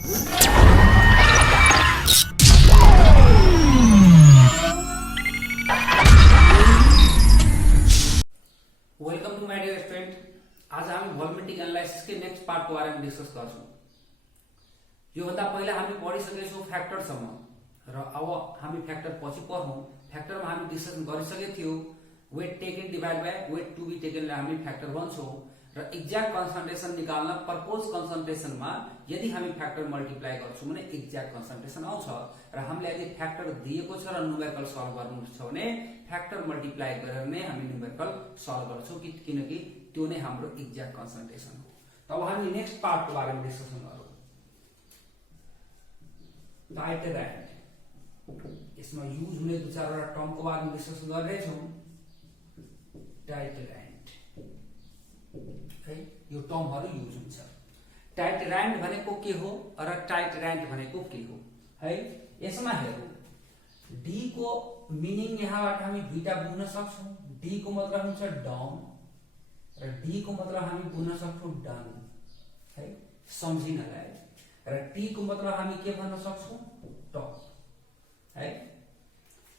Welcome to my dear student. आज हामी volumetric analysis के नेक्स्ट पार्ट को बारेमा डिस्कस गर्छौं। यो भन्दा पहिला हामी पढिसकेछौं फ्याक्टर सम्म र अब हामी फ्याक्टर पछि पढौं। फ्याक्टरमा हामी डिस्कसन गरिसकेको थियो weight taken divide by weight to be taken ले हामी फ्याक्टर भन्छौं र एक्ज्याक्ट कन्सन्ट्रेसन निकाल्न प्रपोज कन्सन्ट्रेसनमा यदि हामी फ्याक्टर मल्टिप्लाई गर्छौं भने एक्ज्याक्ट कन्सन्ट्रेसन आउँछ र हामीले यदि फ्याक्टर दिएको छ र न्युमेरिकल सल्भ गर्नु छ भने फ्याक्टर मल्टिप्लाई गरेर नै हामी न्युमेरिकल सल्भ गर्छौं किनकि त्यो नै हाम्रो एक्ज्याक्ट कन्सन्ट्रेसन हो। त अब हामी नेक्स्ट पार्टको बारेमा डिस्कसन गरौँ। टाइट ऱ्यान्ड यसमा युज हुने दुई चारवटा टर्मको बारेमा डिस्कसन गरिरहेछौँ। टाइट ऱ्यान्ड है यो टर्महरु युज हुन्छ। टाइट ऱ्यान्ड भनेको के हो र टाइट ऱ्यान्ड भनेको के हो है यसमा हेरौँ। डी को मिनिङ यहाँबाट हामी दुईटा बुझ्न सक्छौं। डी को मतलब हुन्छ डाउन र डी को मतलब हामी बुझ्न सक्छौं डन है सम्झिनलाई र टी को मतलब हामी के भन्न सक्छौं टप है।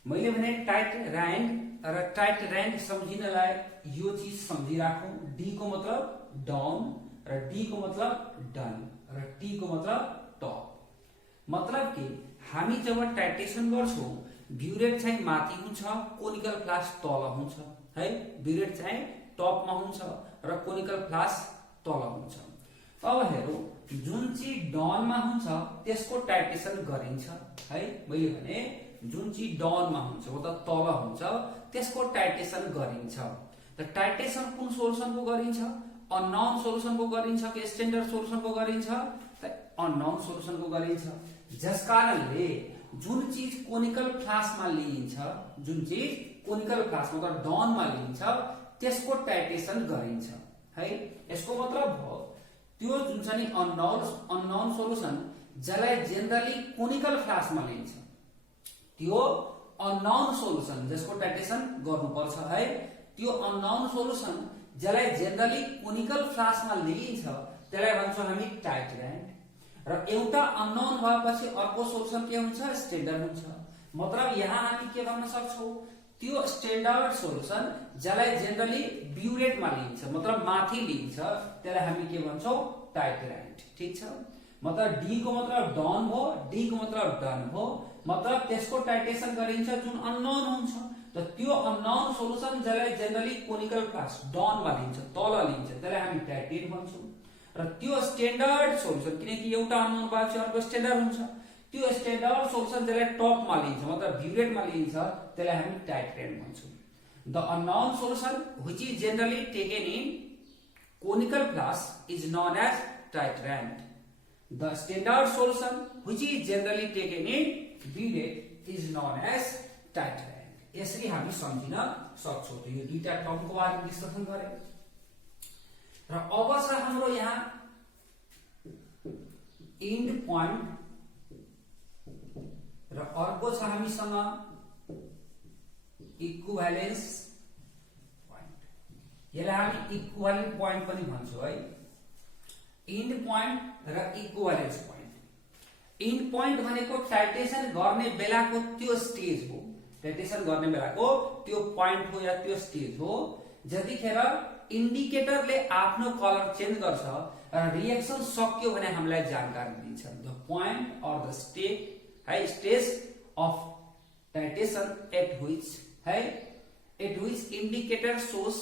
मैले भने टाइट ऱ्यान्ड र टाइट ऱ्यान्ड सम्झिनलाई यो चीज सम्झिराखौं। डी को मतलब डाउन र डी को मतलब डन र टी को मतलब टप। मतलब कि हामी जब टाइटेसन गर्छौं ब्युरेट चाहिँ माथि हुन्छ, कोनिकल फ्लास्क तल हुन्छ है। ब्युरेट चाहिँ टपमा हुन्छ र कोनिकल फ्लास्क तल हुन्छ। अब हेरौं जुन चीज डाउनमा हुन्छ त्यसको टाइटेसन गरिन्छ है। मैले भने जुन चीज डाउनमा हुन्छ मतलब तल हुन्छ त्यसको टाइटेसन गरिन्छ। त टाइटेसन कुन सोलुसनको गरिन्छ? अननोन सोलुसनको गरिन्छ कि स्ट्यान्डर्ड सोलुसनको गरिन्छ? त अननोन सोलुसनको गरिन्छ। जसकारणले जुन चीज कोनिकल फ्लास्कमा लिइन्छ, जुन चीज कोनिकल फ्लास्क मतलब डाउनमा लिइन्छ त्यसको टाइटेसन गरिन्छ है। यसको मतलब हो त्यो जुन चाहिँ अननोन सोलुसन जसलाई जेनरली कोनिकल फ्लास्कमा लिइन्छ त्यो अननोन सोलुसन जसको टाइटेसन गर्नुपर्छ है। त्यो अननोन सोलुसन जसलाई जेनरली कोनिकल फ्लास्कमा लिइन्छ त्यसलाई भन्छौं हामी टाइट ऱ्यान्ड। र एउटा अननोन भएपछि अर्को सोलुसन के हुन्छ? स्ट्यान्डर्ड हुन्छ। मतलब यहाँ हामी के भन्न सक्छौं त्यो स्ट्यान्डर्ड सोलुसन जसलाई जेनरली ब्युरेटमा लिइन्छ मतलब माथि लिइन्छ त्यसलाई हामी के भन्छौं टाइट ऱ्यान्ड। ठीक छ। मतलब डी को मतलब डाउन हो, डी को मतलब डन हो, मतलब त्यसको टाइटेसन गरिन्छ जुन अननोन हुन्छ। त त्यो अननोन सोलुसन जसलाई जेनरली कोनिकल फ्लास्क डाउनमा लिइन्छ तल लिइन्छ त्यसलाई हामी टाइटेड भन्छौं। र त्यो स्ट्यान्डर्ड सोलुसन किनकि एउटा अननोन भएपछि अर्को स्ट्यान्डर्ड हुन्छ, त्यो स्ट्यान्डर्ड सोलुसन जसलाई टपमा लिइन्छ मतलब ब्युरेटमा लिइन्छ त्यसलाई हामी टाइट ऱ्यान्ड भन्छौं। The unknown solution which is generally taken in conical flask is known as titrand. The standard solution which is generally taken in burette is known as titrand. यसरी हामी सम्झिन सक्छौं। त यो दुईटा टर्मको बारेमा discussion गरे र अब छ हाम्रो यहाँ एन्ड पोइन्ट र अर्को छ हामीसँग इक्विभ्यालेन्स पोइन्ट। यसलाई हामी इक्विभ्यालेन्ट पोइन्ट पनि भन्छौं है। एन्ड पोइन्ट र इक्विभ्यालेन्स पोइन्ट। एन्ड पोइन्ट भनेको टाइटेसन गर्ने बेलाको त्यो स्टेज हो। टाइटेसन गर्ने बेलाको त्यो पोइन्ट हो या त्यो स्टेज हो जतिखेर इन्डिकेटरले आफ्नो कलर चेन्ज गर्छ र रिएक्सन सकियो भने हामीलाई जानकारी दिन्छ। The point or the stage of titration at which indicator shows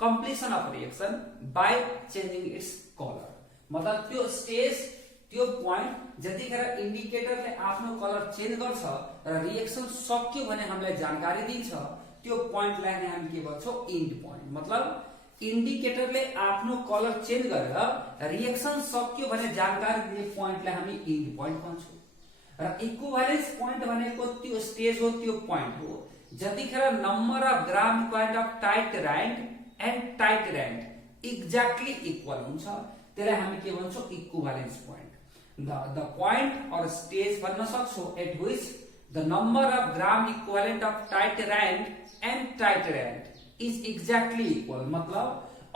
completion of reaction by changing its colour. मतलब त्यो स्टेज त्यो पोइन्ट जतिखेर इन्डिकेटरले आफ्नो कलर चेन्ज गर्छ र रिएक्सन सकियो भने हामीलाई जानकारी दिन्छ त्यो पोइन्टलाई नै हामी के भन्छौं एन्ड पोइन्ट। मतलब इन्डिकेटरले आफ्नो कलर चेन्ज गरेर रिएक्सन सकियो भने जानकारी दिने पोइन्टलाई हामी एन्ड पोइन्ट भन्छौं। र इक्विभ्यालेन्स पोइन्ट भनेको त्यो स्टेज हो, त्यो पोइन्ट हो जतिखेर number of gram equivalent of titrand and titrand exactly equal हुन्छ त्यसलाई हामी के भन्छौं equivalence point. The point or stage भन्न सक्छौं at which the number of gram equivalent of titrand and titrand is exactly equal. मतलब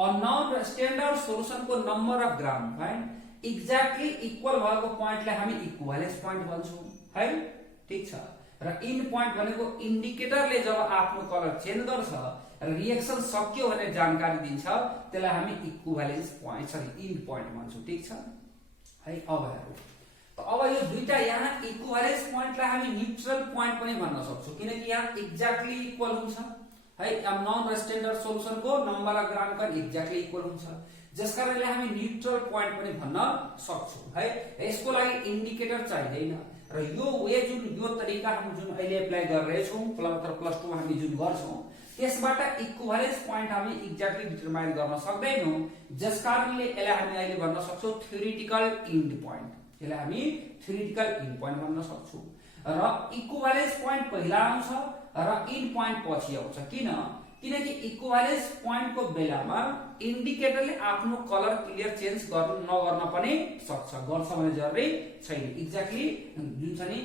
unknown र standard solution को number of gram exactly equal भएको पोइन्टलाई हामी इक्विभ्यालेन्स पोइन्ट भन्छौं है। ठीक छ। र इन्ड पोइन्ट भनेको इन्डिकेटरले जब आफ्नो कलर चेन्ज गर्छ र रिएक्सन सक्यो भनेर जानकारी दिन्छ त्यसलाई हामी इक्विभ्यालेन्स पोइन्ट इन्ड पोइन्ट भन्छौं। ठीक छ है। अब हेरौं त अब यो दुईटा यहाँ इक्विभ्यालेन्स पोइन्टलाई हामी न्यूट्रल पोइन्ट पनि भन्न सक्छौं किनकि यहाँ एक्ज्याक्टली इक्वल हुन्छ है। नन र स्ट्यान्डर्ड सोलुसनको नम्बर अफ ग्रामकन एक्ज्याक्टली इक्वल हुन्छ जसकारणले हामी न्यूट्रल पोइन्ट पनि भन्न सक्छौं है। यसको लागि इन्डिकेटर चाहिदैन र यो वे जुन यो तरिका हामी जुन अहिले एप्लाई गरिरहेछौं प्लस 2 मा हामी जुन गर्छौं त्यसबाट इक्विभ्यालेन्स पोइन्ट हामी एक्ज्याक्टली डिटरमाइन गर्न सक्दैनौं जसकारणले यसलाई हामी अहिले भन्न सक्छौं थ्योरेटिकल इन्ड पोइन्ट। यसलाई हामी थ्योरेटिकल इन्ड पोइन्ट भन्न सक्छौं र इक्विभ्यालेन्स पोइन्ट पहिला आउँछ र इन्ड पोइन्ट पछि आउँछ। किनकि इक्विभ्यालेन्स पोइन्टको बेलामा इन्डिकेटरले आफ्नो कलर क्लियर चेन्ज नगर्न पनि सक्छ, गर्छ भने जरुरी छैन। एक्ज्याक्टली जुन छ नि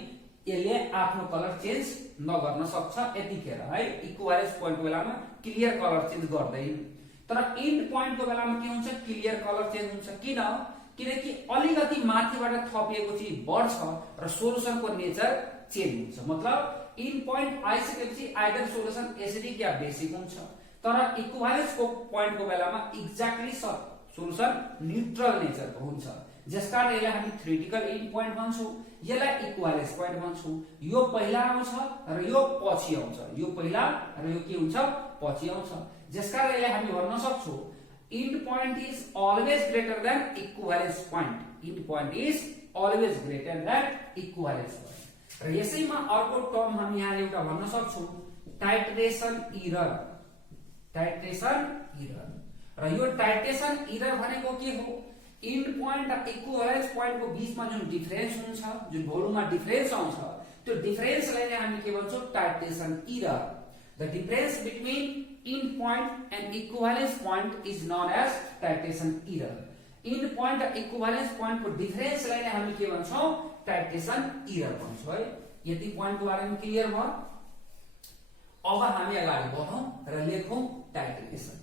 यसले आफ्नो कलर चेन्ज नगर्न सक्छ यतिखेर है। इक्विभ्यालेन्स पोइन्टको बेलामा क्लियर कलर चेन्ज गर्दैन। तर इन्ड पोइन्टको बेलामा के हुन्छ क्लियर कलर चेन्ज हुन्छ। किनकि अलिकति माथिबाट थपिएको चिज बढ्छ र सोलुसनको नेचर चेन्ज हुन्छ। मतलब इन्ड पोइन्ट आइसकेपछि आइदर सोलुसन एसिडिक या बेसिक हुन्छ। तर इक्विभ्यालेन्सको पोइन्टको बेलामा एक्ज्याक्टली सोलुसन न्यूट्रल नेचरको हुन्छ जसकारण यसलाई हामी थ्योरेटिकल इन्ड पोइन्ट भन्छौं, यसलाई इक्विभ्यालेन्स पोइन्ट भन्छौं। यो पहिला आउँछ र यो पछि आउँछ, यो पहिला र यो के हुन्छ पछि आउँछ जसकारण यसलाई हामी भन्न सक्छौं end point is always greater than equivalence point. End point is always greater than equivalence point. र यसैमा अर्को टर्म हामी यहाँ एउटा भन्न सक्छौं टाइट्रेसन इरर। टाइट्रेसन इरर र यो टाइट्रेसन इरर भनेको के हो इन्ड पोइन्ट र इक्विभ्यालेन्स पोइन्टको बीचमा जुन डिफरेन्स हुन्छ जुन भोल्युममा डिफरेन्स आउँछ त्यो डिफरेन्सलाई नै हामी के भन्छौं titration error. The difference between end point and equivalence point is known as titration error. End point र इक्विभ्यालेन्स पोइन्टको डिफरेन्सलाई नै हामी के भन्छौं टाइट्रेसन इरर भन्छौं है। यति पोइन्टको बारेमा क्लियर भयो। अब हामी अगाडि बढौं र लेखौं टाइट्रेसन।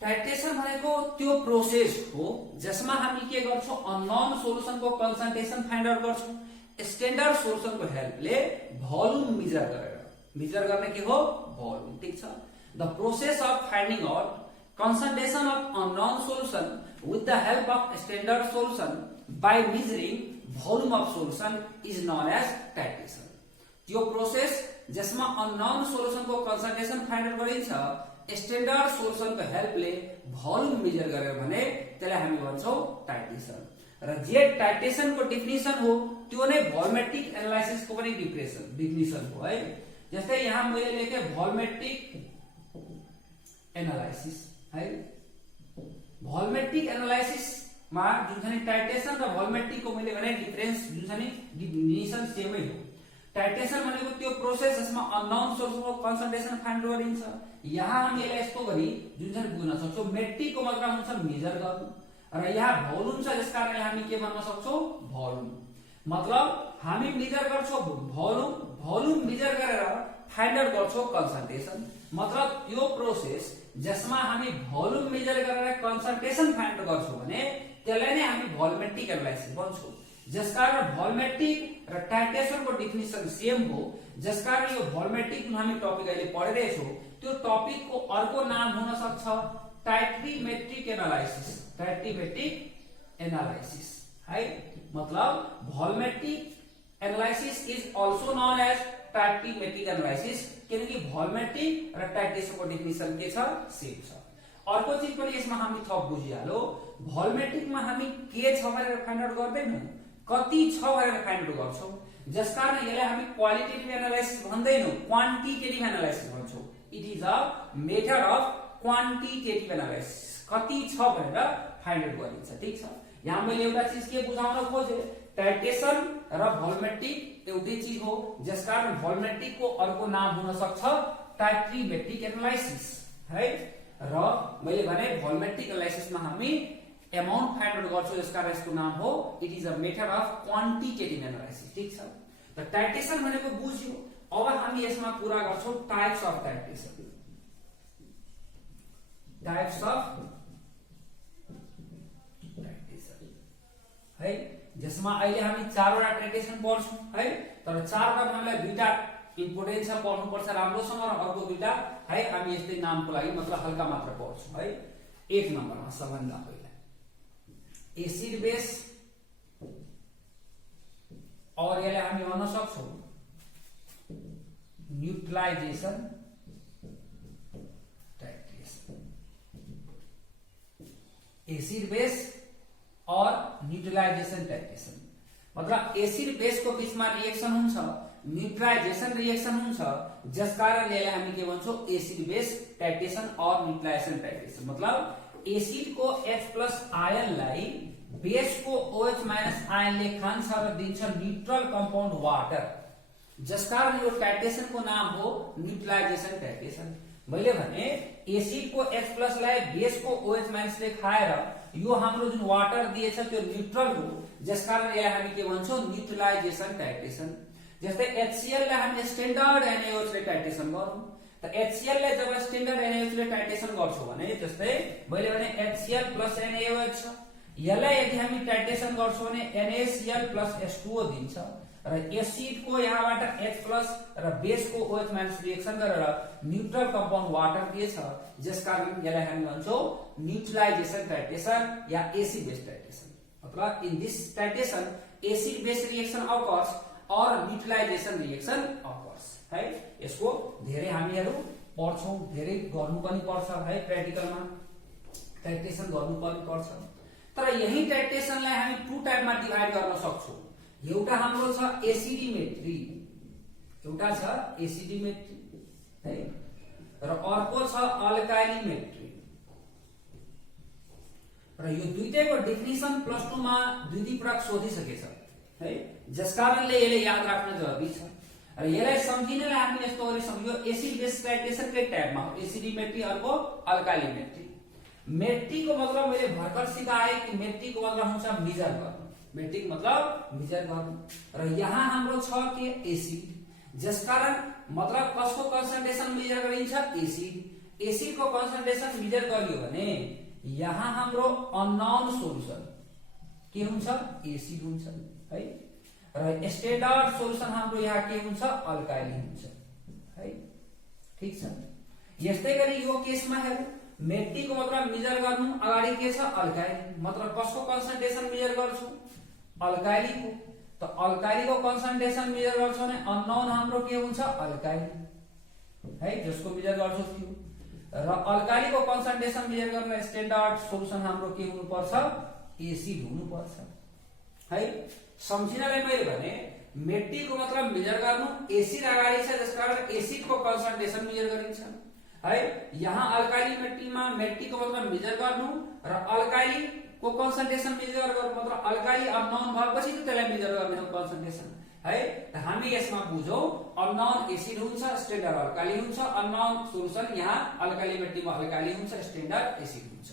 टाइट्रेसन भनेको त्यो प्रोसेस हो जसमा हामी के गर्छौं अननोन सोलुसनको कन्सन्ट्रेसन फाइन्ड आउट गर्छौं स्ट्यान्डर्ड सोलुसनको हेल्पले भोल्युम मेजर गर्ने के हो भोल्युम। ठीक छ। The process of finding out concentration of unknown solution with the help of standard solution by measuring volume of solution is known as titration। त्यो process जसमा unknown solution को कंसन्ट्रेसन find out गरिन्छ standard solution को हेल्पले volume major गरेर भने त्यसलाई हामी भन्छौं titration. र जे टाइट्रेसन को डेफिनेसन हो त्यो नै भोल्युमेट्रिक एनालाइसिस को पनि डेफिनेसन हो है। जस्तै यहाँ मैले लेखे भोल्युमेट्रिक एनालाइसिस है। भोल्युमेट्रिक एनालाइसिस मा जुन छ नि टाइट्रेसन र भोल्युमेट्रिक को मैले भने डिफरेन्स जुन छ नि डेफिनेसन सेमै हो। टाइट्रेसन भनेको त्यो प्रोसेस जसमा अननोन सोर्सको कन्सन्ट्रेसन फाइन्ड गरिन्छ। यहाँ हामी यसलाई यस्तो गरी जुन छ नि बुझ्न सक्छौं मेट्रिक को मतलब हुन्छ मेजर गर्नु र यहाँ भोल्युम छ जसकारणले हामी के भन्न सक्छौं भोल्युम। मतलब हामी मेजर गर्छौं भोल्युम मेजर गरेर फाइन्ड आउट गर्छौं कन्सन्ट्रेसन। मतलब यो प्रोसेस जसमा हामी भोल्युम मेजर गरेर कन्सन्ट्रेसन फाइन्ड गर्छौं भने त्यसलाई नै हामी भोल्युमेट्रिक एनालाइसिस भन्छौं। जसकारण भोल्युमेट्रिक र टाइट्रेसन को डेफिनेसन सेम हो जसकारण यो भोल्युमेट्रिक जुन हामी टपिक अहिले पढिरहेछौं त्यो टपिक को अर्को नाम हुन सक्छ टाइट्रीमेट्रिक एनालाइसिस। टाइट्रीमेट्रिक एनालाइसिस है। मतलब volumetric analysis is also known as titrimetric analysis किनकि भोल्युमेट्रिक र टाइट्रेसन को डेफिनेसन के छ सेम छ। अर्को चीज पनि यसमा हामी थप बुझिहालो भोल्युमेट्रिक मा हामी के छ भनेर फाइन्ड आउट गर्दैनौं कति छ भनेर फाइन्ड आउट गर्छौं जसकारण यसलाई हामी क्वालिटेटिभ एनालाइसिस भन्दैनौं क्वान्टिटेटिभ एनालाइसिस भन्छौं। It is a method of quantitative analysis कति छ भनेर फाइन्ड आउट गरिन्छ। ठीक छ। यहाँ मैले एउटा चीज के बुझाउन खोजे टाइट्रेसन र भोल्युमेट्रिक एउटै चीज हो जसकारण भोल्युमेट्रिक को अर्को नाम हुन सक्छ टाइट्रीमेट्रिक एनालाइसिस है। र मैले भने भोल्युमेट्रिक एनालाइसिस मा हामी अमाउन्ट फाइन्ड आउट गर्छौं जसकारण यसको नाम हो it is a method of quantitative analysis. ठीक छ। त टाइट्रेसन भनेको बुझ्यो। अब हामी यसमा कुरा गर्छौं types of titration. Types of titration है, जसमा अहिले हामी चारवटा टाइटेसन पढ्छौं है। तर चारवटा हामीलाई दुईटा इम्पोर्टेन्ट छ, पढ्नुपर्छ राम्रोसँग, र अर्को दुईटा है हामी यस्तै नामको लागि मतलब हल्का मात्र पढ्छौं है। एक नम्बरमा सबभन्दा पहिला एसिड बेस, और यसलाई हामी भन्न सक्छौं न्यूट्रलाइजेशन टाइटेसन। एसिड बेस और न्यूट्रलाइजेशन टाइटेसन मतलब एसिड बेस को बीचमा रिएक्सन हुन्छ, न्यूट्रलाइजेशन रिएक्सन हुन्छ, जस कारण यसलाई हामी के भन्छौं एसिड बेस टाइटेसन और न्यूट्रलाइजेशन टाइटेसन। मतलब एसिड को H+ आयनलाई बेस को OH- आयनले खान्छ र दिन्छ न्यूट्रल कंपाउंड वाटर, जसकारण यो टाइटेसन को नाम हो न्यूट्रलाइजेशन टाइटेसन। मैले भने एसिड को H+ लाई बेस को OH- ले खाएर यो हाम्रो जुन वाटर दिएछ त्यो न्यूट्रल हो, जसकारण यसलाई हामी के भन्छौं न्यूट्रलाइजेशन टाइटेसन। जस्तै HCl लाई हामी स्ट्यान्डर्ड NaOH ले टाइटेसन गरौँ, त HCl लाई जब स्ट्यान्डर्ड NaOH ले टाइटेसन गर्छौं भने जस्तै मैले भने HCl + NaOH छ, यसलाई यदि हामी टाइटेसन गर्छौं भने NaCl + H2O दिन्छ, र एसिड को यहाँबाट H+ र बेस को OH- रिएक्सन गरेर न्यूट्रल कंपाउंड वाटर दिएछ, जसकारण यसलाई हामी भन्छौं न्यूट्रलाइजेशन टाइटेसन या एसिड बेस टाइटेसन। मतलब in this titration acid base reaction occurs और न्यूट्रलाइजेशन रिएक्सन अकर्स है। यसको धेरै हामीहरु पढ्छौं, धेरै गर्नु पनि पर्छ है, प्र्याक्टिकलमा टाइटेसन गर्नु पनि पर्छ। तर यही टाइटेसनलाई हामी टु टाइपमा डिभाइड गर्न सक्छौं। एउटा हाम्रो छ एसिडिमेट्री, एउटा छ एसिडिमेट्री है, र अर्को छ अल्काइलिमेट्री। र यो दुईटैको डेफिनिसन +2 मा दुई पटक सोधिसकेछ है, जसकारणले यसले याद राख्न जरुरी छ। र यसलाई सम्झिनलाई हामी यस्तो गरी सम्झियो एसिड बेस टाइटेसन कै टाइपमा हो, एसिडिमेट्री अर्को अल्काइलिमेट्री। मेट्री को मतलब मैले भर्खर सिकाए कि मेट्री को मतलब हुन्छ मेजर गर्नु, मेट्री मतलब मेजर गर्नु, र यहाँ हाम्रो छ के एसिड, जसकारण मतलब कसको कन्सन्ट्रेसन मेजर गरिन्छ एसिड। एसिड को कन्सन्ट्रेसन मेजर गरियो भने यहाँ हाम्रो अननोन सोलुसन के हुन्छ एसिड हुन्छ है, र स्ट्यान्डर्ड सोलुसन हाम्रो यहाँ के हुन्छ अल्काइली हुन्छ है। ठीक छ, यस्तै गरी यो केसमा हेरौं मेट्री को मतलब मेजर गर्नु अगाडि के छ अल्काइली, मतलब कसको कन्सन्ट्रेसन मेजर गर्छु अल्काइली को, त अल्काइली को कन्सन्ट्रेसन मेजर गर्छु भने अननोन हाम्रो के हुन्छ अल्काइली है, जसको मेजर गर्छु त्यो, र अल्काइली को कन्सन्ट्रेसन मेजर गर्न स्ट्यान्डर्ड सोलुसन हाम्रो के हुनुपर्छ एसिड हुनुपर्छ है। सम्झिनलाई मैले भने मेट्री को मतलब मेजर गर्नु, एसिड अगाडि छ जसकारण एसिड को कन्सन्ट्रेसन मेजर गरिन्छ है। यहाँ अल्काइली मेट्रीमा मेट्री को मतलब मेजर गर्नु र अल्काइली को कन्सन्ट्रेसन मेजर गर्नु, मतलब अल्काइली अननोन भएपछि त त्यसलाई मेजर गर्ने हो कन्सन्ट्रेसन है। त हामी यसमा बुझौं अननोन एसिड हुन्छ, स्ट्यान्डर्ड अल्काइली हुन्छ, अननोन सोलुसन यहाँ अल्काइली मेट्रीमा अल्काइली हुन्छ, स्ट्यान्डर्ड एसिड हुन्छ।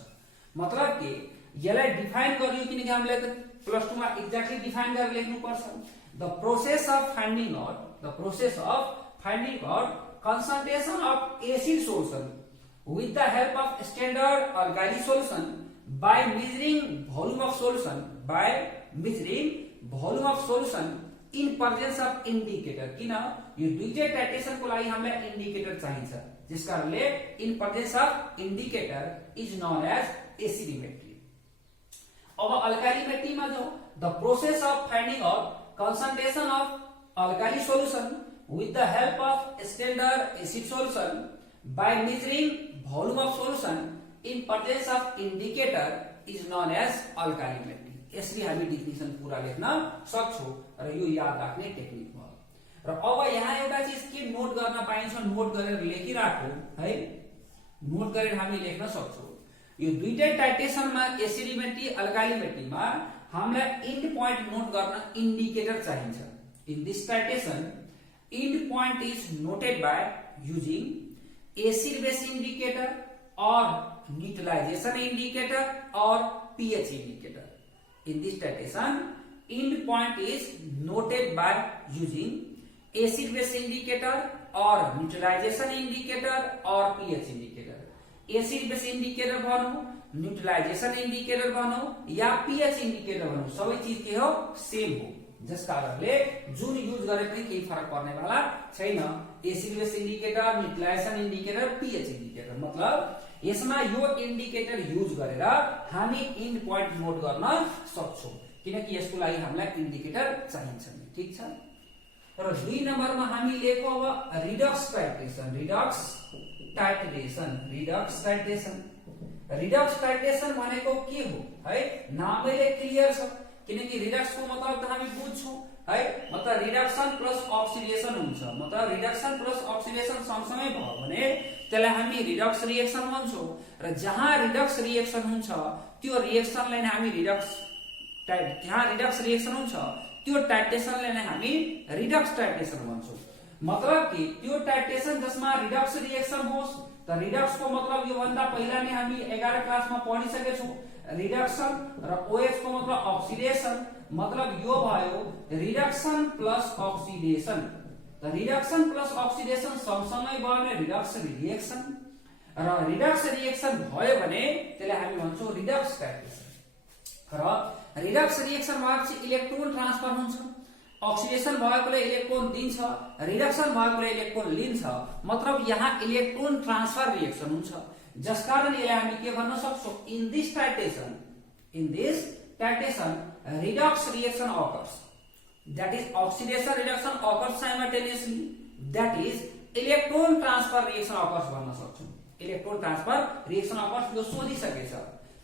मतलब के यसलाई डिफाइन गरियो किनकि हामीले त +2 मा एक्ज्याक्टली डिफाइन गरेर लेख्नु पर्छ। The process of finding out, the process of finding out concentration of acid solution with the help of standard alkali solution by measuring volume of solution in presence of indicator। किन यो दुईटै titration को लागि हामीलाई indicator चाहिन्छ, जसकारणले in presence of indicator is known as एसिडिमेट्री। अब अल्काइलिमेट्रीमा जाउँ, the process of finding out concentration of alkali solution with the help of standard acid solution by measuring volume of solution in presence of indicator is known as alkalinity। यसले हामी definition पूरा लेख्न सक्छौं र यो याद राख्ने टेक्निक हो। र अब यहाँ एउटा चीज के नोट गर्न पाइन्छ, नोट गरेर लेखिराखौं है, नोट गरेर हामी लेख्न सक्छौं। यो दुईटै टाइटेसनमा एसिडिमेट्री अल्काइलिमेट्रीमा हामीलाई एन्ड प्वाइन्ट नोट गर्न इन्डिकेटर चाहिन्छ। In this titration end point is noted by using acid base indicator or neutralization indicator or pH indicator। In this titration end point is noted by using acid base indicator or neutralization indicator or pH indicator। Acid base indicator भनौं, न्यूट्रलाइजेसन indicator भनौं या pH indicator भनौं, सबै चीज के हो same हो, जस कारणले जुन युज गरे पनि केही फरक पर्नेवाला छैन। Acid base indicator, neutralisation indicator, pH indicator, मतलब यसमा यो इन्डिकेटर युज गरेर हामी एन्ड पोइन्ट नोट गर्न सक्छौं, किनकि यसको लागि हामीलाई इन्डिकेटर चाहिन्छ नि, ठीक छ। र 2 नम्बरमा हामी लेखौ अब Redux titration. Redux titration, Redux titration, Redux titration भनेको के हो है, नामैले क्लियर छ, किनकि रिडक्स को मतलब त हामी बुझ्छौं है, मतलब रिडक्सन प्लस अक्सिडेसन हुन्छ, मतलब रिडक्सन प्लस अक्सिडेसन सँगसँगै भयो भने त्यसलाई हामी रिडक्स रिएक्सन भन्छौं। र जहाँ रिडक्स रिएक्सन हुन्छ त्यो रिएक्सनलाई नै हामी जहाँ रिडक्स रिएक्सन हुन्छ त्यो टाइट्रेसनलाई नै हामी रिडक्स टाइट्रेसन भन्छौं। मतलब कि त्यो टाइट्रेसन जसमा रिडक्स रिएक्सन होस्, त रिडक्स को मतलब यो भन्दा पहिला नै हामी 11 क्लासमा पढिसकेछौं, रिडक्सन र ओएच को मतलब अक्सिडेसन, मतलब यो भयो रिडक्सन प्लस अक्सिडेसन। त रिडक्सन प्लस अक्सिडेसन सँगसँगै भयो भने रिडक्स रिएक्सन, र रिडक्स रिएक्सन भयो भने त्यसलाई हामी भन्छौं रिडक्स टाइट्रेसन। र रिडक्स रिएक्सन भएपछि इलेक्ट्रोन ट्रान्सफर हुन्छ, अक्सिडेसन भएकोले इलेक्ट्रोन दिन्छ, रिडक्सन भएकोले इलेक्ट्रोन लिन्छ, मतलब यहाँ इलेक्ट्रोन ट्रान्सफर रिएक्सन हुन्छ, जसकारण यसलाई हामी के भन्न सक्छौं, in this titration Redux reaction occurs, that is oxidation reduction occurs simultaneously, that is electron transfer reaction occurs भन्न सक्छौं। इलेक्ट्रोन ट्रान्सफर रिएक्सन अकर्स यो सोधिसकेछ,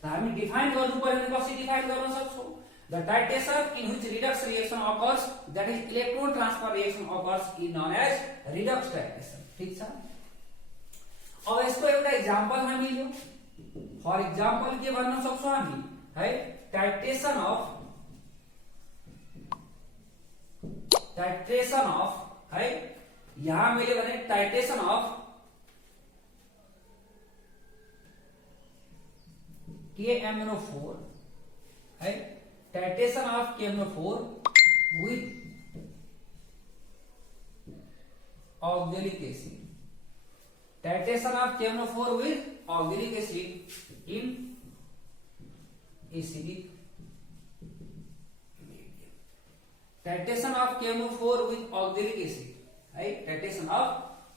त हामी डिफाइन गर्नु पर्यो भने कसरी डिफाइन गर्न सक्छौं, the titration in which redox reaction occurs, that is electron transfer reaction occurs, is known as redox titration, ठीक छ। अब यसको एउटा एक्जाम्पल हामी लियौ, फर एक्जाम्पल के भन्न सक्छौं हामी है, टाइट्रेसन अफ है, यहाँ मैले भने टाइट्रेसन अफ KMnO4 है, titration of KMnO4 with oxalic acid, titration of KMnO4 with oxalic acid in acidic medium, titration of KMnO4 with oxalic acid है, titration of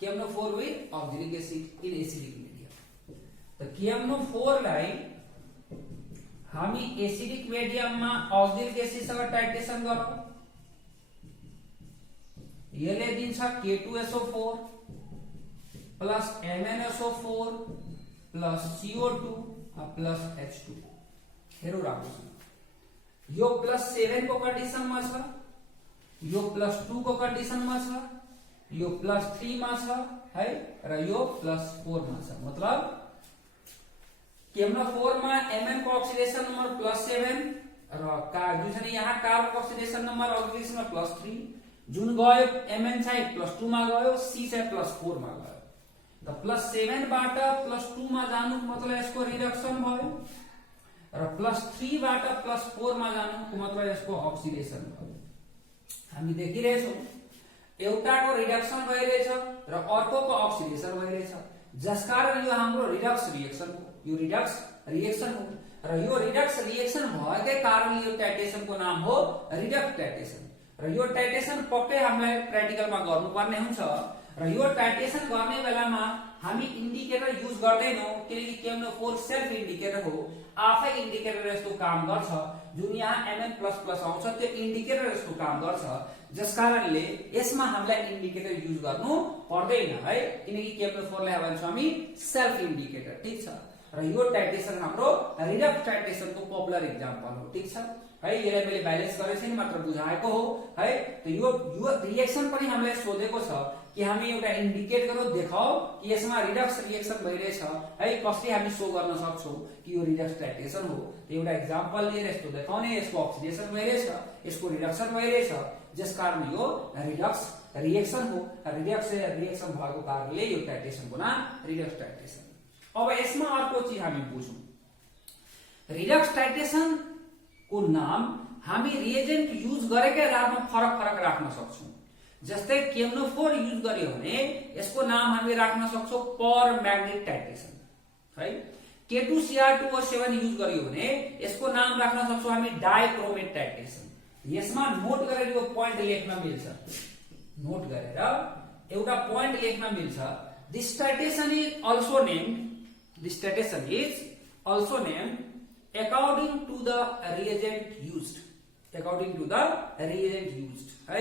KMnO4 with oxalic acid in acidic medium. तो KMnO4 लाई हामी acidic मीडियममा oxalic एसिडसँग titration गरौँ, यसले दिन्छ K2SO4 plus MnSO4 plus CO2 plus H2। हेरौँ राम्रोसँग, यो +7 को कन्डिसनमा छ, यो +2 को कन्डिसनमा छ, यो +3 मा छ है, र यो +4 मा छ, मतलब KMnO4 मा Mn को ऑक्सिडेशन नंबर +7 र जुन छ नि यहाँ कार्बन को ऑक्सिडेशन नंबर ऑक्सिडेशन में +3, जुन गयो Mn चाहिँ +2 मा गयो, C चाहिँ +4 मा गयो। त +7 बाट +2 मा जानुको मतलब यसको रिडक्सन भयो, र +3 बाट +4 मा जानुको मतलब यसको अक्सिडेशन भयो। हामी देखिरहेछौं एउटाको रिडक्सन भइरहेछ र अर्कोको अक्सिडेशन भइरहेछ, जसकारण यो हाम्रो रिडक्स रिएक्सन हो, यो रिडक्स रिएक्सन हो, र यो रिडक्स रिएक्सन भएकै कारणले यो टाइट्रेसनको नाम हो रिडक्स टाइट्रेसन। र यो टाइट्रेसन पक्कै हामीलाई प्र्याक्टिकलमा गर्नुपर्ने हुन्छ, र यो टाइट्रेसन गर्ने बेलामा हामी इन्डिकेटर युज गर्दैनौं, किनकि KMnO4 सेल्फ इन्डिकेटर हो, आफै इन्डिकेटर यस्तो काम गर्छ, जुन यहाँ Mn++ आउँछ त्यो इन्डिकेटर यस्तो काम गर्छ, जसकारणले यसमा हामीलाई इन्डिकेटर युज गर्नु पर्दैन है, किनकि KMnO4 लाई भन्छौं हामी सेल्फ इन्डिकेटर, ठीक छ। र यो टाइट्रेसन हाम्रो रिडक्स टाइट्रेसनको पपुलर एक्जाम्पल हो, ठीक छ है। यसलाई मैले ब्यालेन्स गरेको छैन, मात्र बुझाएको हो है। त यो रिएक्सन पनि हामीलाई सोधेको छ कि हामी एउटा इन्डिकेट गरौ, देखाऊ कि यसमा रिडक्स रिएक्सन भइरहेछ है, कसले हामी शो गर्न सक्छौं कि यो रिडक्स टाइट्रेसन हो। एउटा एक्जाम्पल लिएर यस्तो देखाउने, यसको अक्सिडेसन भइरहेछ, यसको रिडक्सन भइरहेछ, जसकारण यो रिडक्स रिएक्सन हो, रिडक्स रिएक्सन भएको कारणले यो टाइट्रेसनको नाम रिडक्स टाइट्रेसन। अब यसमा अर्को चीज हामी बुझौं, रिडक्स टाइट्रेसन को नाम हामी रिएजेन्ट युज गरेकै आधारमा फरक फरक राख्न सक्छौं। जस्तै KMnO4 युज गर्यो भने यसको नाम हामी राख्न सक्छौं पर म्याग्नेट टाइट्रेसन है, K2Cr2O7 युज गर्यो भने यसको नाम राख्न सक्छौं हामी डाइक्रोमेट टाइटेसन। यसमा नोट गरेर यो प्वाइन्ट लेख्न मिल्छ, नोट गरेर एउटा प्वाइन्ट लेख्न मिल्छ। This titration is also named according to the reagent used, है।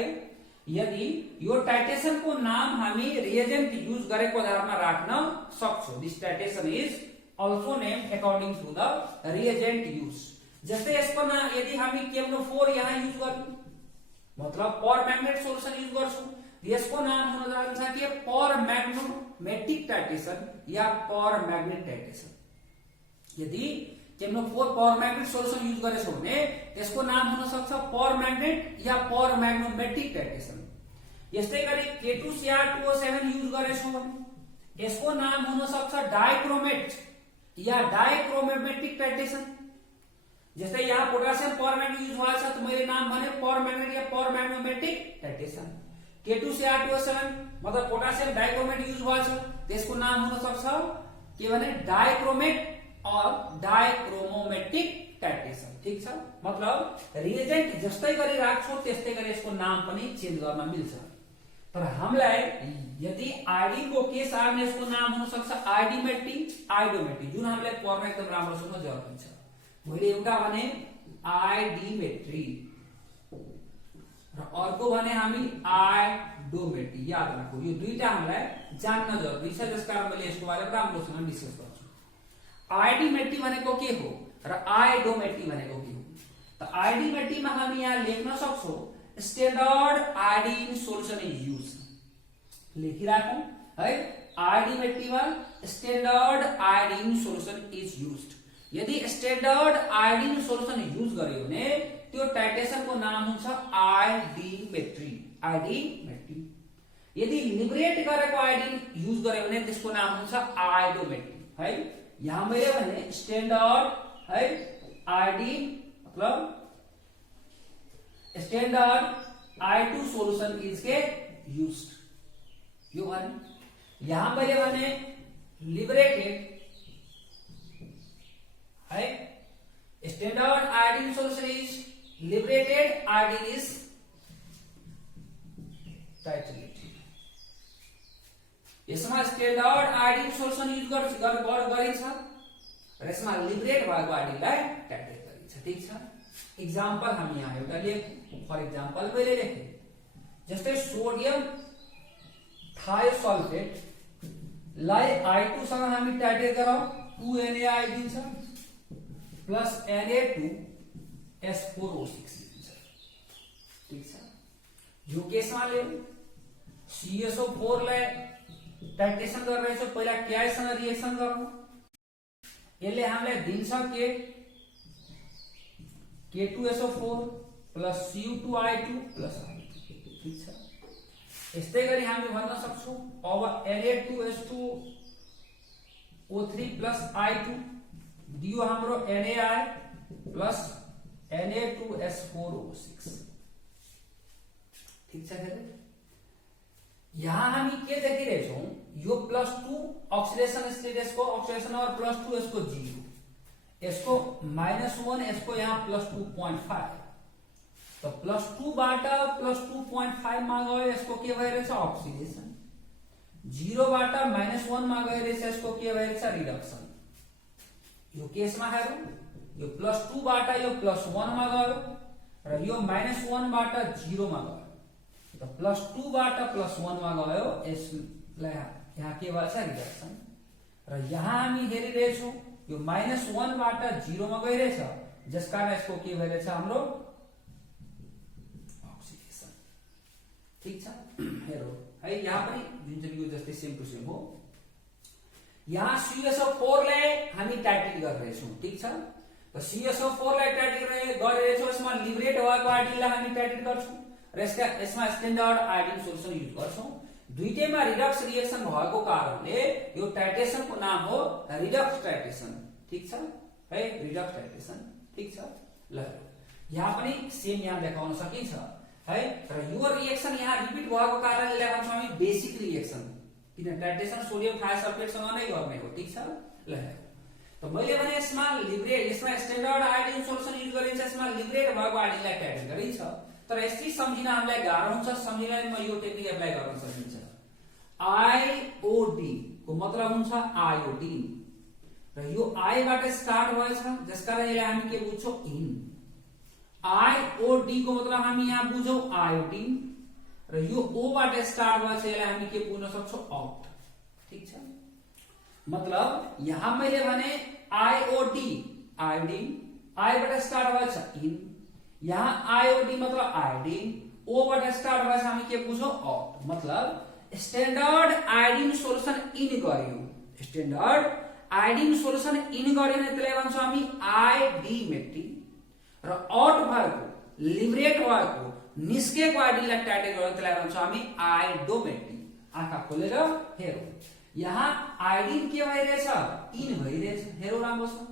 यदि यो टाइटेसन को नाम हामी रिएजेंट युज गरेको आधारमा राख्न सक्छौं। This titration is also named according to the reagent use. जस्तै यसको नाम यदि हामी KMnO4 यहाँ युज गर्छौं, मतलब पर मैग्नेट सोल्युसन युज गर्छौं, यसको नाम हुन जान्छ के पर मैग्नेटिक टाइटेसन या पर मैग्नेट टाइटेसन। यदि KMnO4 पर मैग्नेट सोल्युसन युज गरेछौं भने त्यसको नाम हुन सक्छ पर मैग्नेट या पर मैग्नेटिक टाइटेसन। यस्तै गरी K2Cr2O7 युज गरेछौं भने यसको नाम हुन सक्छ डाइक्रोमेट या डाइक्रोमेटिक टाइटेसन। जस्तै यहाँ पोटेशियम पर मैग्नेट युज भएको छ त मैले नाम भने पर मैग्नेट या पर मैग्नेटिक टाइटेसन। K2Cr2O7 मतलब पोटेशियम डाइक्रोमेट युज भएको छ, त्यसको नाम हुन सक्छ के भने डाइक्रोमेट और डाइक्रोमोमेटिक टाइटेसन। ठीक छ, मतलब रिएजेंट जस्तै गरी राख्छौं त्यस्तै गरी यसको नाम पनि चेन्ज गर्न मिल्छ। तर हामीलाई यदि आइडी को केस आयो भने यसको नाम हुन सक्छ आइडोमेट्री, जुन हामीलाई पढ्न एकदम राम्रोसँग जरुरी छ। मैले एउटा भने आइडिमेट्री र अर्को भने हामी आइडोमेट्री, याद राखौ यो दुईटा हामीलाई जान्न जरुरी छ, त्यसकारण मैले यसको बारेमा राम्रोसँग डिस्कस गर्छु। आइडिमेट्री भनेको के हो र आइडोमेट्री भनेको के हो? त आइडिमेट्रीमा हामी यहाँ लेख्न सक्छौं standard iodine solution is use, लेखिराखौं है। आइडिमेट्रीमा standard iodine solution is used. यदि स्ट्यान्डर्ड आयोडिन सोल्युसन युज गर्यो भने त्यो टाइटेसनको नाम हुन्छ आइडिमेट्री। यदि लिबरेट गरेको आयोडिन युज गर्यो भने त्यसको नाम हुन्छ आइडोमेट्री, है। यहाँ मैले भने स्टैंडर्ड है आयोडीन मतलब स्टैंडर्ड I2 सोल्यूशन इज के यूज्ड। यो भने यहाँ मैले भने लिबरेटेड है standard iodine solution is liberated iodine is titrated. यसमा स्टैंडर्ड आयोडीन सोल्युसन युज गरिन्छ र यसमा लिबरेट भएको आयोडीनलाई टाइट्रेट गरिन्छ। ठीक छ, एक्जाम्पल हामी यहाँ एउटा लेखौं। फर एक्जाम्पल मैले लेखे जस्तै सोडियम थायोसल्फेट लाई I2 सँग हामी टाइट्रेट गरौँ 2NaI दिन्छ प्लस Na2S4O6 दिन्छ। ठीक छ, यो केसमा ले CSO4 लाई टाइट्रेसन गरिरहेछौं, पहिला KI सँग रिएक्सन गरौँ। यसले हामीलाई दिन्छ के K2SO4 plus Cu2I2 plus I2। ठीक छ, यस्तै गरी हामी भन्न सक्छौं अब Na2S2O3 प्लस I2 दियो हाम्रो NaI प्लस Na2S4O6। ठीक छ, यहाँ हामी के देखिरहेछौं यो +2 ऑक्सीडेशन स्टेटस को ऑक्सीडेशन और +2 यसको 0 यसको -1 यसको यहाँ +2.5 तो +2 बाट +2.5 मा गयो यसको के भइरहेछ ऑक्सीडेशन, 0 बाट -1 मा गइरहेछ यसको के भइरहेछ रिडक्सन। यो केसमा हेरौं यो +2 बाट यो +1 मा गयो र यो -1 बाट 0 मा गयो। तो +2 बाट +1 मा गयो यसलाई यहाँ के भएछ रिडक्सन र यहाँ हामी हेरिरहेछौं यो -1 बाट 0 मा गइरहेछ जसकारण यसको के भइरहेछ हाम्रो ऑक्सीडेशन। ठीक छ, हेरौ है यहाँ पनि जुन यो जस्तै सेम टु सेम हो। यहाँ CSO4 लाई हामी टाइट्रेट गरिरहेछौं। ठीक छ, त CSO4 लाई टाइट्रेट गरिरहेछौं, यसमा लिबरेट भएको आयोडीनलाई हामी टाइट्रेट गर्छौं र यसमा स्ट्यान्डर्ड आयोडीन सोल्युसन युज गर्छौं। दुईटैमा रिडक्स रिएक्सन भएको कारणले यो टाइट्रेसनको नाम हो रिडक्स टाइट्रेसन। ठीक छ है, रिडक्स टाइट्रेसन। ठीक छ, ल यहाँ पनि सेम यहाँ देखाउन सकिन्छ है र यो रिएक्सन यहाँ रिपिट भएको कारणले लेख्छौं हामी बेसिक रिएक्सन, किन टाइट्रेसन सोडियम थायोसल्फेटसँग नै गर्ने हो। ठीक छ, ल त मैले भने यसमा लिब्रेट, यसमा स्ट्यान्डर्ड आयोडिन सोल्युसन युज गरिन्छ, यसमा लिब्रेट भएको आयोडिनलाई टाइट्रेट गरिन्छ। तर यस चीज सम्झिन हामीलाई गाह्रो हुन्छ, सम्झिनलाई म यो टेक्निक एप्लाई गर्न सकिन्छ। आइओडी को मतलब हुन्छ आयोडिन र यो आई बाट स्टार्ट भएछ, जसकारण यसलाई हामी के बुझ्छौं इन। आइओडी को मतलब हामी यहाँ बुझौं आयोडिन र यो ओ बाट स्टार्ट भएछ, यसलाई हामी के बुझ्न सक्छौं आउट। ठीक छ, मतलब यहाँ मैले भने आइओडी आयोडिन, आई बाट स्टार्ट भएछ इन, यहाँ आइओडी मतलब आयोडिन, ओ बाट स्टार्ट भएछ हामी के बुझौं आउट। मतलब स्ट्यान्डर्ड आयोडिन सोल्युसन इन गर्यो, स्ट्यान्डर्ड आयोडिन सोल्युसन इन गर्यो भने त्यसलाई भन्छौं हामी आइडिमेट्रिक र आउट भएको लिब्रेट भएको निस्केको आयोडिनलाई टाइट्रेट गर्यो त्यसलाई भन्छौं हामी आइडोमेट्रिक। आँखा खोलेर हेरौं, यहाँ आयोडिन के भइरहेछ इन भइरहेछ, हेरौं राम्रोसँग,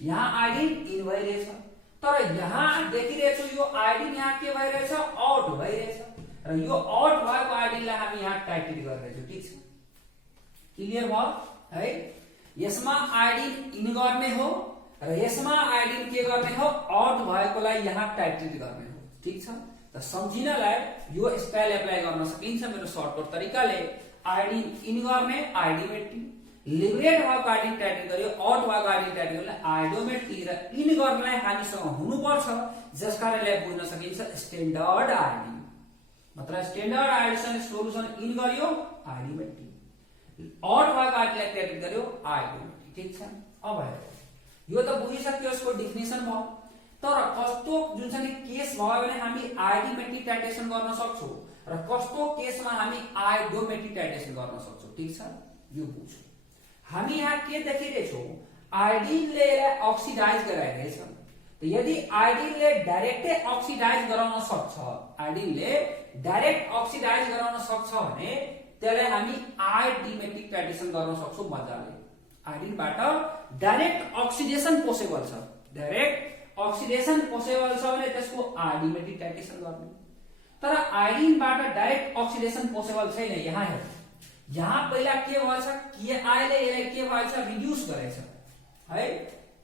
यहाँ आयोडिन इन भइरहेछ, तर यहाँ देखिरहेछ यो आयोडिन यहाँ के भइरहेछ आउट भइरहेछ र यो आउट भएको आयोडिनलाई हामी यहाँ टाइट्रेट गरिरहेछौं। ठीक छ, क्लियर भयो है। यसमा आयोडिन इन गर्ने हो र यसमा आयोडिन के गर्ने हो आउट भएकोलाई यहाँ टाइट्रेट गर्ने हो। ठीक छ, त सम्झिनलाई यो स्टाइल एप्लाई गर्न सकिन्छ मेरो सर्टकट तरिकाले। आयोडिन इन गर्ने आइडिमेट्रिक, लिब्रेट भएको आयोडिन टाइट्रेट गर्यो, आउट भएको आयोडिन टाइट्रेट गर्ने आइडोमेट्रिक र इन गर्नलाई हामीसँग हुनुपर्छ, जसकारणले बुझ्न सकिन्छ स्ट्यान्डर्ड आयोडिन। मतलब स्ट्यान्डर्ड आयोडिन सोल्युसन इन गर्यो आइडिमेट्रिक, आउट भएको आयोडिनलाई टाइट्रेट गर्यो आइडोमेट्रिक। ठीक छ, अब हेरौं, यो त बुझिसक्यो यसको डेफिनेसन भयो। तर कस्तो जुन चाहिँ केस भयो भने हामी आइडिमेट्रिक टाइट्रेसन गर्न सक्छौं र कस्तो केसमा हामी आइडोमेट्रिक टाइट्रेसन गर्न सक्छौं। ठीक छ, यो बुझ्छौं। हामी यहाँ के देखिरहेछौं आयोडिनले यसलाई अक्सिडाइज गराइरहेछ। त यदि आयोडिनले डाइरेक्टै अक्सिडाइज गराउन सक्छ, आयोडिनले डाइरेक्ट अक्सिडाइज गराउन सक्छ भने त्यसलाई हामी आइडिमेट्रिक टाइट्रेसन गर्न सक्छौं मजाले। आयोडिनबाट डाइरेक्ट अक्सिडेसन पोसिबल छ, डाइरेक्ट अक्सिडेसन पोसिबल छ भने त्यसको आइडिमेट्रिक टाइट्रेसन गर्ने। तर आयोडिनबाट डाइरेक्ट अक्सिडेसन पोसिबल छैन। यहाँ हेर, यहाँ पहिला के भएछ के आईले यसलाई के भएछ रिड्युस गरेछ है,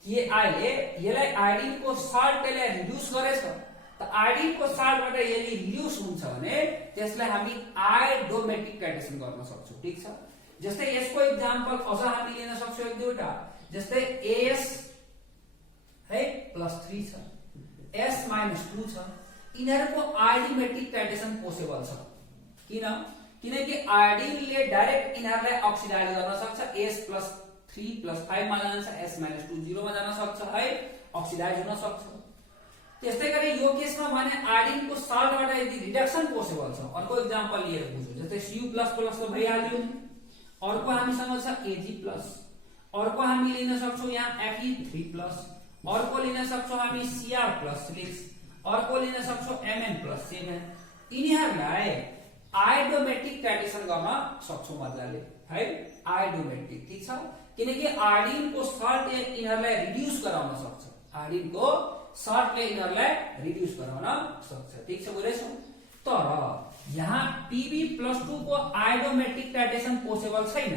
के आईले यसलाई आयोडिनको साल्टले रिड्युस गरेछ। त आयोडिनको साल्टबाट यदि रिड्युस हुन्छ भने त्यसलाई हामी आइडोमेट्रिक टाइट्रेसन गर्न सक्छौं। ठीक छ, जस्तै यसको एक्जाम्पल अझ हामी लिन सक्छौं एक दुईटा, जस्तै एस है +3 छ, एस -2 छ, यिनीहरुको आइडिमेट्रिक टाइट्रेसन पोसिबल छ। किन? किनकि आयोडिनले डाइरेक्ट यिनीहरुलाई अक्सिडाइज गर्न सक्छ, एस +3 +5 मा जान्छ, एस -2 0 मा जान सक्छ है, अक्सिडाइज हुन सक्छ। त्यस्तै गरी यो केसमा भने आयोडिनको साल्टबाट यदि रिडक्सन पोसिबल छ, अर्को एक्जाम्पल लिएर बुझौं, जस्तै Cu++ त भइहाल्यो नि, अर्को हामीसँग छ Ag+, अर्को हामी लिन सक्छौं यहाँ Fe3+, अर्को लिन सक्छौं हामी Cr+6, अर्को लिन सक्छौं Mn+7। यिनीहरुलाई आइडोमेट्रिक टाइट्रेसन गर्न सक्छौं मजाले है, आइडोमेट्रिक। ठीक छ, किनकि आयोडिनको साल्टले यिनीहरुलाई रिड्युस गराउन सक्छ, आयोडिनको साल्टले यिनीहरुलाई रिड्युस गराउन सक्छ। ठीक छ, बुझेछौ। तर यहाँ Pb+2 को आइडोमेट्रिक टाइट्रेसन पोसिबल छैन,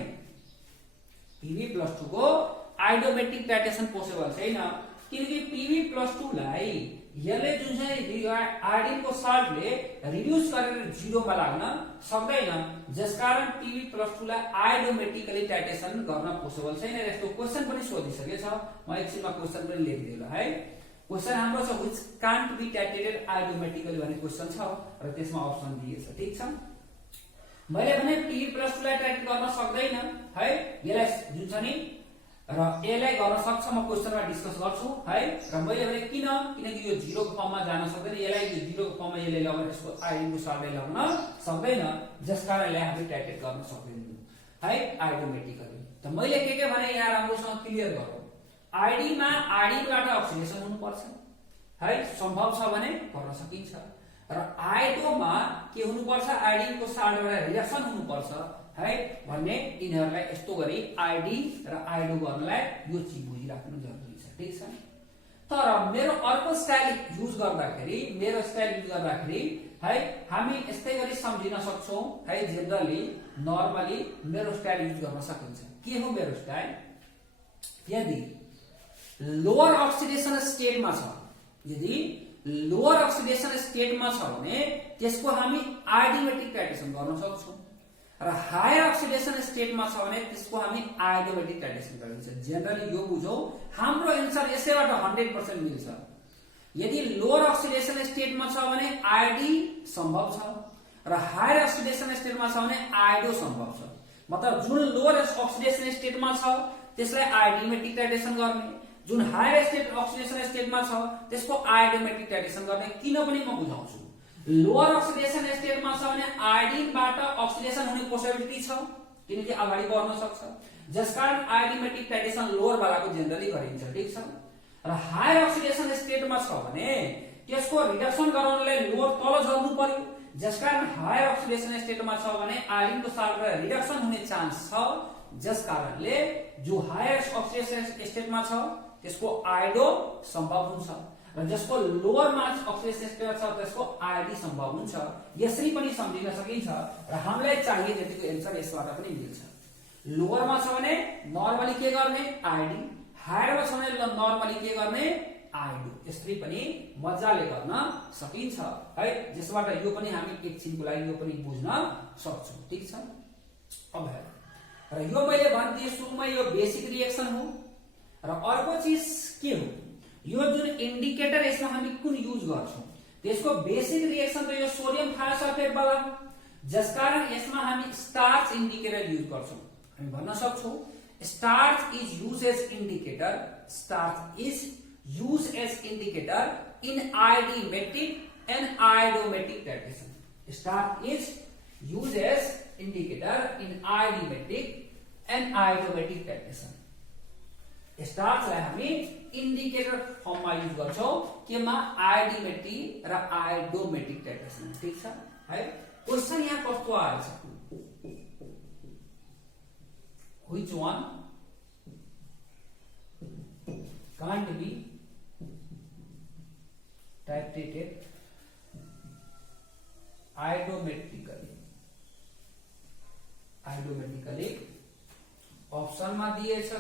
Pb+2 को आइडोमेट्रिक टाइट्रेसन पोसिबल छैन, किनकि Pb+2 लाई यसले जुन चाहिँ आयोडिनको साल्टले रिड्युस गरेर 0 मा लाग्न सक्दैन, जसकारण Pb+2 लाई आइडोमेट्रिकली टाइट्रेसन गर्न पोसिबल छैन। यस्तो क्वेशन पनि सोधिसकेछ, म एकछिनमा क्वेशन पनि लेखिदिएला है। क्वेशन हाम्रो छ व्हिच कान्ट बी टाइट्रेटेड आइडोमेट्रिकली भन्ने क्वेशन छ र त्यसमा अप्सन दिएछ। ठीक छ, मैले भने Pb+2 लाई टाइट्रेट गर्न सक्दैन है, यसलाई जुन छ नि र यसलाई गर्न सक्छ, म क्वेशनमा डिस्कस गर्छु है। र मैले भने किनकि यो 0 को फर्ममा जान सक्दैन, यसलाई 0 को फर्ममा यसले लगाउन, यसको आयोडिनको साल्टले लगाउन सक्दैन, जसकारणले हामी टाइट्रेट गर्न सक्दैनौं है आइडोमेट्रिकली। त मैले के भने यहाँ राम्रोसँग क्लियर गरौँ, आयोडिनमा आयोडिनबाट अक्सिडेसन हुनुपर्छ है, सम्भव छ भने गर्न सकिन्छ, र आयोडोमा के हुनुपर्छ आयोडिनको साल्टबाट रिडक्सन हुनुपर्छ है भन्ने यिनीहरुलाई यस्तो गरी आइडी र आइडो गर्नलाई यो चीज बुझिराख्नु जरुरी छ। ठीक छ, तर मेरो अर्को स्टाइल युज गर्दाखेरि, है हामी यस्तै गरी सम्झिन सक्छौं है, जनरली नर्मली मेरो स्टाइल युज गर्न सकिन्छ। के हो मेरो स्टाइल? यदि लोअर अक्सिडेसन स्टेटमा छ, यदि लोअर अक्सिडेसन स्टेटमा छ भने त्यसको हामी आयोडिमेटिक टाइट्रेसन गर्न सक्छौं र हायर अक्सिडेसन स्टेटमा छ भने त्यसको हामी आयोडोमेटिक टाइट्रेसन गरिन्छ। जनरली यो बुझौ, हाम्रो एन्सर यसैबाट 100% मिल्छ। यदि लोअर अक्सिडेसन स्टेटमा छ भने आयोडी सम्भव छ र हायर अक्सिडेसन स्टेटमा छ भने आयोडो सम्भव छ। मतलब जुन लोअर अक्सिडेसन स्टेटमा छ त्यसलाई आयोडिमेटिक टाइट्रेसन गर्ने, जुन हायर अक्सिडेसन स्टेटमा छ त्यसको आयोडोमेटिक टाइट्रेसन गर्ने। किन पनि म बुझाउँछु। लोअर अक्सिडेसन स्टेटमा छ भने आयोडिनबाट अक्सिडेसन हुने पोसिबिलिटी छ किनकि अगाडि बढ्न सक्छ, जसकारण आयोडिमेटिक टाइट्रेसन लोअर वालाको जनरली गरिन्छ, ठीक छ। र हायर अक्सिडेसन स्टेटमा छ भने त्यसको रिडक्सन गराउनलाई लोअर तल झर्नु पर्यो, जसकारण हायर अक्सिडेसन स्टेटमा छ भने आयोडिनको साथमा रिडक्सन हुने चान्स छ, जसकारणले जो हायर अक्सिडेसन स्टेटमा छ त्यसको आयोडो सम्भव हुन्छ र जसको लोअर मास अक्सिडेसन स्टेट छ त्यसको आयोडी सम्भव हुन्छ। यसरी पनि सम्झिन सकिन्छ र हामीलाई चाहिए जतिको एन्सर यसबाट पनि मिल्छ। लोअरमा छ भने नर्मली के गर्ने आयोडी, हायरमा छ भने नर्मली के गर्ने आयोडो। यसरी पनि मजाले गर्न सकिन्छ है, जसबाट यो पनि हामी एकछिनको लागि यो पनि बुझ्न सक्छौं, ठीक छ। अब हेर, र यो मैले भन्थे सुरुमा यो बेसिक रिएक्सन हो र अर्को चीज के हो, यो जुन इन्डिकेटर यसमा हामी कुन युज गर्छौं त्यसको बेसिक रिएक्सन त यो सोडियम थायोसल्फेट वाला, जसकारण यसमा हामी स्टार्च इन्डिकेटर युज गर्छौं। हामी भन्न सक्छौं starch is use as indicator, starch is use as indicator in iodometric and iodometric titration. Starch is used as indicator in iodometric and iodometric titration. Starch लाई हामी इन्डिकेटर फर्ममा युज गर्छौं केमा आयोडोमेट्रिक र आयोडोमेट्रिक टाइट्रेसन, ठीक छ है। क्वेशन यहाँ कस्तो आएछ, which one can't be titrated iodometrically option में दिए Cu++,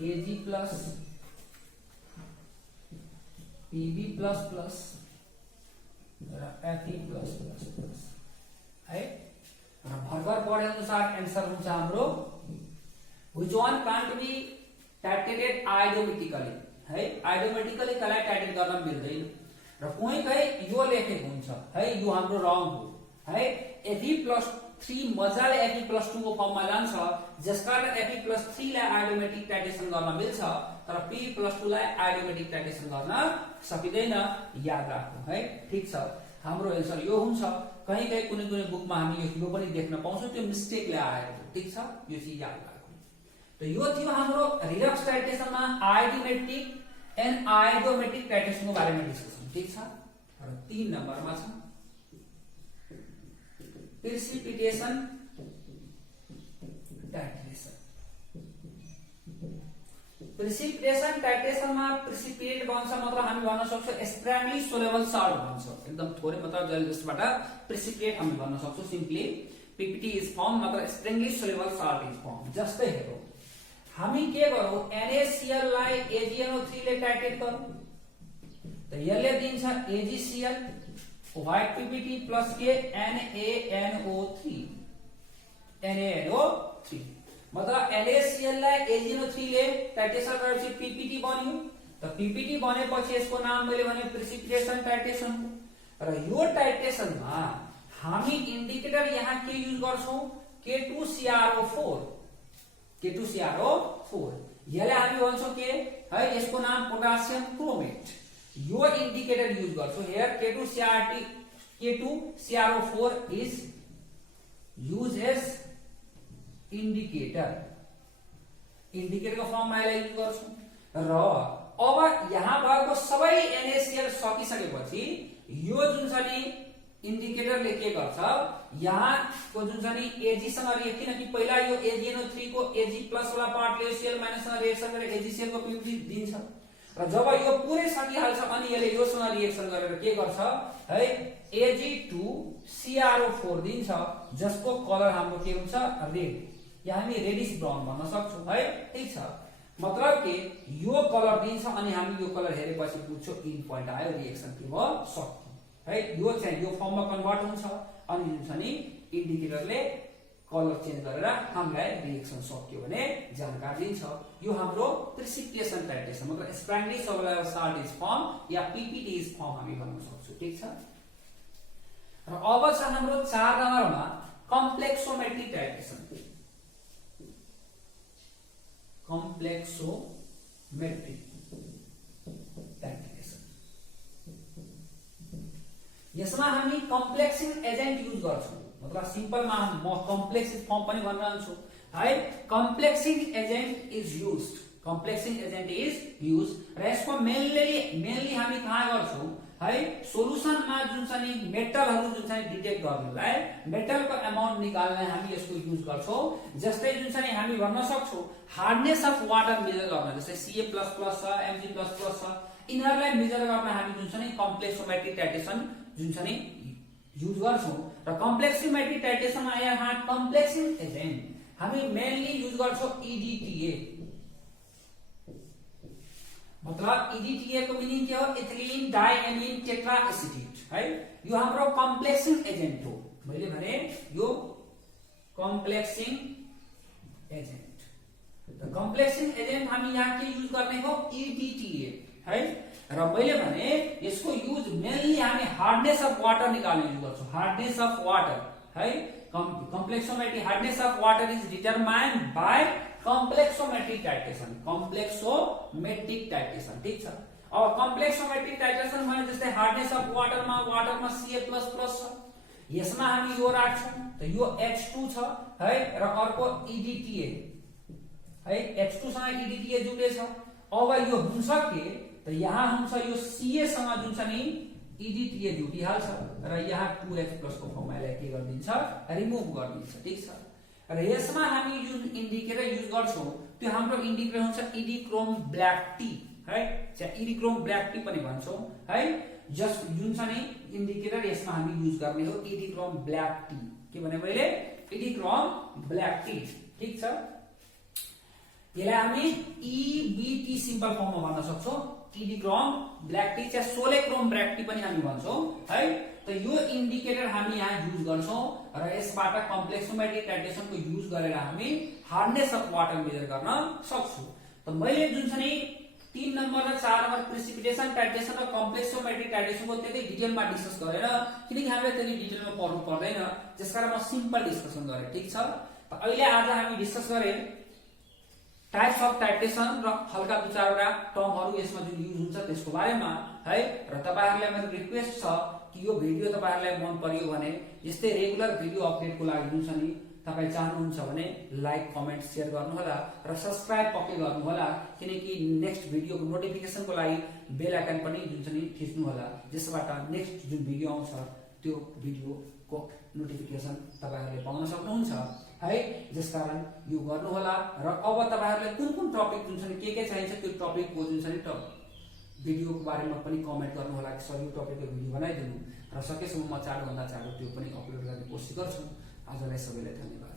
Ag+, Pb++ र Fe++ है। भर्खर पढे अनुसार आन्सर हुन्छ हाम्रो which one can't be titrated आयोडोमेट्रिकली है। आयोडोमेट्रिकली त्यसलाई टाइट्रेट गर्न मिल्दैन र कहीँ यो लेखेको हुन्छ है, यो हाम्रो रङ हो है। Fe+3 मजाले Fe+2 को फर्ममा लान्छ, जसकारण Fe+3 लाई आयोडोमेट्रिक टाइट्रेसन गर्न मिल्छ तर P+2 लाई आयोडोमेट्रिक टाइट्रेसन गर्न सकिदैन, याद राख्नु है, ठीक छ। हाम्रो एन्सर यो हुन्छ। कहीँ कुनै बुकमा हामी यो पनि देख्न पाउँछौं, त्यो मिस्टेकले आएको, ठीक छ, यो चाहिँ याद राख्नु। त यो थियो हाम्रो रिडक्स टाइट्रेसनमा आयोडोमेट्रिक एन्ड आयोडोमेट्रिक टाइट्रेसनको बारेमा डिस्कसन, ठीक छ। र 3 नम्बरमा छ प्रेसिपिटेसन टाइट्रेसन। प्रेसिपिटेसन टाइट्रेसनमा प्रेसिपिटेट बन्छ मतलब हामी भन्न सक्छौं स्ट्रङली सोलेबल सल्ट भन्छ, एकदम थोरै मतलब जसबाट प्रेसिपिटेट हामी भन्न सक्छौं सिम्पली PPT इज फर्म मतलब strongly soluble salt is form. जस्तै हेरौ हामी के गरौं NaCl लाई AgNO3 ले टाइट्रेट गरौं त यसले दिन्छ AgCl व्हाइट PPT प्लस के NaNO3 मतलब NaCl लाई AgNO3 ले टाइट्रेसन गरेपछि PPT बन्यो। त PPT बनेपछि यसको नाम मैले भने प्रेसिपिटेसन टाइट्रेसन हो। र यो टाइट्रेसनमा हामी इन्डिकेटर यहाँ के युज गर्छौं K2CrO4 यसलाई हामी भन्छौं के है, यसको नाम पोटासियम क्रोमेट। यो इन्डिकेटर युज गर्छौं here K2CrO4 is use as इन्डिकेटरको फर्ममा यसलाई युज गर्छौं। र अब यहाँ भएको सबै NaCl सकिसकेपछि यो जुन छ नि इन्डिकेटरले के गर्छ, यहाँको जुन छ नि Ag सँग रिएक्ट, किनकि पहिला यो AgNO3 को Ag+ वाला पार्टले Cl- सँग रिएक्सन गरेर AgCl को PPT दिन्छ र जब यो पुरै सकिहाल्छ अनि यसले योसँग रिएक्सन गरेर के गर्छ है Ag2CrO4 दिन्छ, जसको कलर हाम्रो के हुन्छ रेड, या हामी रेडिश ब्राउन भन्न सक्छौं है। ठीक छ, मतलब के यो कलर दिन्छ अनि हामी यो कलर हेरेपछि बुझ्छौं इन पोइन्ट आयो, रिएक्सन के भयो, सक्यो है। यो चाहिँ यो फर्ममा कन्भर्ट हुन्छ अनि जुन छ नि इन्डिकेटरले कलर चेन्ज गरेर हामीलाई रिएक्सन सक्यो भने जानकारी दिन्छ। यो हाम्रो प्रिसिपिटेसन टाइटेसन मतलब sparingly soluble salt is form या पीपीटी इज फर्म हामी भन्न सक्छौं। ठीक छ, र अब छ हाम्रो 4 नम्बरमा कम्प्लेक्सोमेट्रिक टाइटेसन। कम्प्लेक्सोमेट्रिक टाइटेसन यसमा हामी कम्प्लेक्सिङ एजेन्ट युज गर्छौं, मतलब सिम्पलमा म कम्प्लेक्स फर्म पनि भनिरहन्छु है। Complexing agent is used, complexing agent is use र यसको मेनली हामी कहाँ गर्छौं है, सोलुसनमा जुन छ नि मेटलहरु जुन छ नि डिटेक्ट गर्नलाई, मेटलको अमाउन्ट निकाल्न हामी यसको युज गर्छौं। जस्तै जुन छ नि हामी भन्न सक्छौं हार्डनेस अफ वाटर मेजर गर्न, जस्तै Ca++ छ, Mg++ छ, इनहरुलाई मेजर गर्न हामी जुन छ नि कम्प्लेक्सोमेट्रिक टाइटेसन जुन छ नि युज गर्छौं। र कम्प्लेक्सोमेट्रिक टाइटेसनमा यहाँ कम्प्लेक्सिङ एजेन्ट हामी मेनली युज गर्छौं EDTA, मतलब EDTA को मिनिङ के हो, इथिलीन डाइएमिन टेट्राएसिटेट है। यो हाम्रो कम्प्लेक्सिङ एजेन्ट हो। मैले भने यो कम्प्लेक्सिङ एजेन्ट, र कम्प्लेक्सिङ एजेन्ट हामी यहाँ के युज गर्ने हो, EDTA है। र मैले भने यसको युज मेनली हामी हार्डनेस अफ वाटर निकाल्न युज गर्छौं, हार्डनेस अफ वाटर है। Complexometric hardness of water is determined by complexometric titration, complexometric titration. ठीक छ, अब कम्प्लेक्सोमेट्रिक टाइटेसन भने जस्तै हार्डनेस अफ वाटरमा Ca++ छ, यसमा हामी यो राख्छौं त यो H2 छ है, र अर्को EDTA है, H2 सँग EDTA जुडेछ। अब यो हुन्छ के त यहाँ हुन्छ यो Ca सँग जुन छ नि EDTA जुटिहाल्छ र यहाँ 2H+ को फर्मुलालाई के गरिदिन्छ, रिमुभ गरिदिन्छ। ठीक छ, र यसमा हामी जुन इन्डिकेटर युज गर्छौं त्यो हाम्रो इन्डिकेटर हुन्छ इडिक्रोम ब्ल्याक टी है, चाहिँ इडिक्रोम ब्ल्याक टी पनि भन्छौं है। जस जुन छ नि इन्डिकेटर यसमा हामी युज गर्ने हो इडिक्रोम ब्ल्याक टी, के भने मैले इडिक्रोम ब्ल्याक टी। ठीक छ, यसलाई हामी EBT सिम्पल फर्ममा भन्न सक्छौं, इडिक्रोम ब्ल्याक टी चाहिँ सोलेक्रोम ब्ल्याक टी पनि हामी भन्छौं है। त यो इन्डिकेटर हामी यहाँ युज गर्छौं र यसबाट कम्प्लेक्सोमेट्रिक टाइटेसनको युज गरेर हामी हार्डनेस अफ वाटर मेजर गर्न सक्छौं। त मैले जुन छ नि 3 नम्बर र 4 नम्बर प्रिसिपिटेसन टाइटेसन र कम्प्लेक्सोमेट्रिक टाइटेसनको त्यति डिटेलमा डिस्कस गरेर, किनकि हामीले त्यति डिटेलमा पढ्नु पर्दैन, त्यसकारण म सिम्पल डिस्कसन गरे। ठीक छ, त अहिले आज हामी डिस्कस गरे टाइप्स अफ टाइटेसन र हल्का 2-4 टर्महरु यसमा जुन युज हुन्छ त्यसको बारेमा है। र तपाईहरुलाई मेरो रिक्वेस्ट छ कि यो भिडियो तपाईहरुलाई मन पर्यो भने यस्तै रेगुलर भिडियो अपडेटको लागि जुन छ नि तपाई चाहनुहुन्छ भने लाइक कमेन्ट शेयर गर्नु होला र सब्स्क्राइब पक्कै गर्नु होला, किनकि नेक्स्ट भिडियोको नोटिफिकेसनको लागि बेल आइकन पनि जुन छ नि थिच्नु होला, जसबाट नेक्स्ट जुन भिडियो आउँछ त्यो भिडियोको नोटिफिकेसन तपाईहरुले पाउन सक्नुहुन्छ है। त्यसकारण यो गर्नु होला र अब तपाईहरुले कुन टपिक जुन छ नि के चाहिन्छ त्यो टपिकको जुन छ नि भिडियोको बारेमा पनि कमेन्ट गर्नु होला कि सर यो टपिकको भिडियो बनाइदिनु, र सकेसम्म म चाँडो भन्दा चाँडो त्यो पनि अपलोड गर्ने कोसिस गर्छु। आजलाई सबैलाई धन्यवाद।